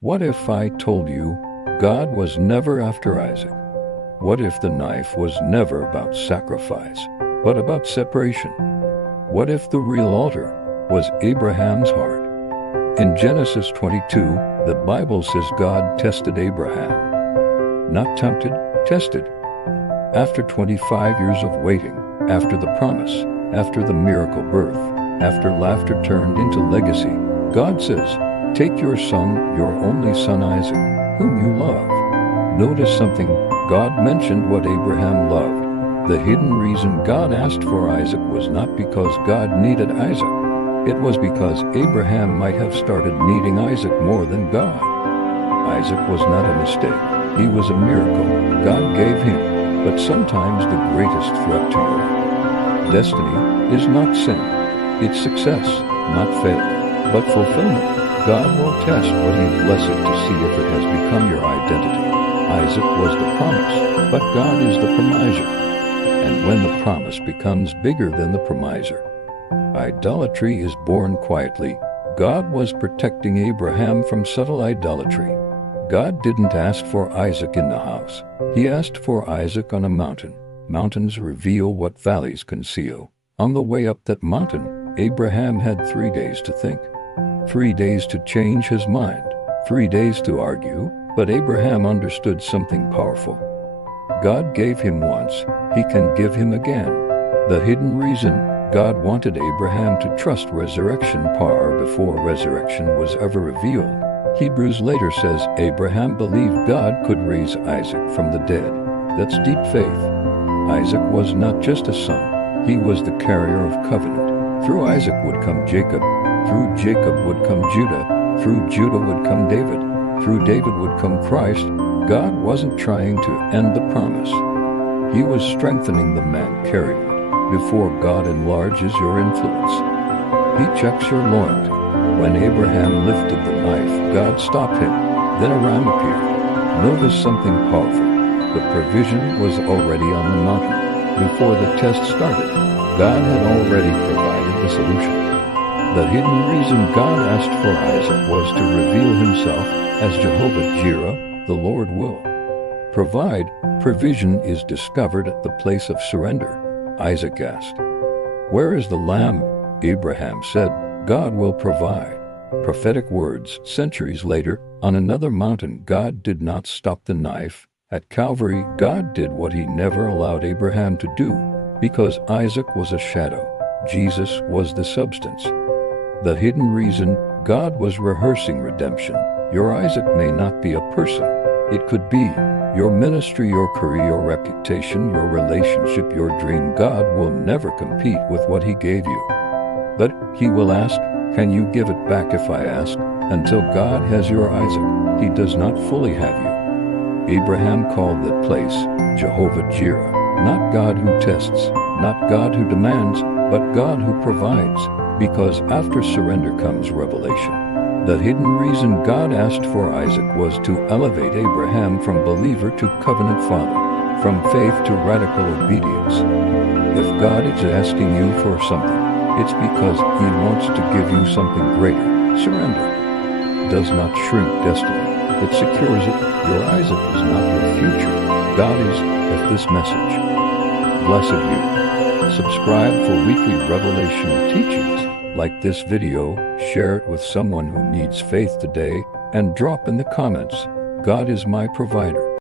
What if I told you God was never after Isaac? What if the knife was never about sacrifice, but about separation? What if the real altar was Abraham's heart? In Genesis 22, the Bible says God tested Abraham. Not tempted, tested. After 25 years of waiting, after the promise, after the miracle birth, after laughter turned into legacy, God says, "Take your son, your only son Isaac, whom you love." Notice something. God mentioned what Abraham loved. The hidden reason God asked for Isaac was not because God needed Isaac. It was because Abraham might have started needing Isaac more than God. Isaac was not a mistake. He was a miracle God gave him. But sometimes the greatest threat to your destiny is not sin. It's success, not failure, but fulfillment. God will test what He blessed to see if it has become your identity. Isaac was the promise, but God is the promiser. And when the promise becomes bigger than the promiser, idolatry is born quietly. God was protecting Abraham from subtle idolatry. God didn't ask for Isaac in the house. He asked for Isaac on a mountain. Mountains reveal what valleys conceal. On the way up that mountain, Abraham had 3 days to think. 3 days to change his mind. 3 days to argue, but Abraham understood something powerful. God gave him once, He can give him again. The hidden reason God wanted Abraham to trust resurrection power before resurrection was ever revealed. Hebrews later says Abraham believed God could raise Isaac from the dead. That's deep faith. Isaac was not just a son, he was the carrier of covenant. Through Isaac would come Jacob, through Jacob would come Judah, through Judah would come David, through David would come Christ. God wasn't trying to end the promise. He was strengthening the man carrying it. Before God enlarges your influence, He checks your loyalty. When Abraham lifted the knife, God stopped him. Then a ram appeared. Notice something powerful. The provision was already on the mountain. Before the test started, God had already provided the solution. The hidden reason God asked for Isaac was to reveal Himself as Jehovah Jireh, the Lord will provide. Provision is discovered at the place of surrender. Isaac asked, "Where is the lamb?" Abraham said, "God will provide." Prophetic words. Centuries later, on another mountain, God did not stop the knife. At Calvary, God did what He never allowed Abraham to do, because Isaac was a shadow. Jesus was the substance. The hidden reason God was rehearsing redemption. Your Isaac may not be a person. It could be your ministry, your career, your reputation, your relationship, your dream. God will never compete with what He gave you. But He will ask, "Can you give it back if I ask?" Until God has your Isaac, He does not fully have you. Abraham called that place Jehovah Jireh, not God who tests, not God who demands, but God who provides, because after surrender comes revelation. The hidden reason God asked for Isaac was to elevate Abraham from believer to covenant father, from faith to radical obedience. If God is asking you for something, it's because He wants to give you something greater. Surrender does not shrink destiny. It secures it. Your Isaac is not your future. God is at this message. Blessed you. Subscribe for weekly revelational teachings. Like this video, share it with someone who needs faith today, and drop in the comments, "God is my provider."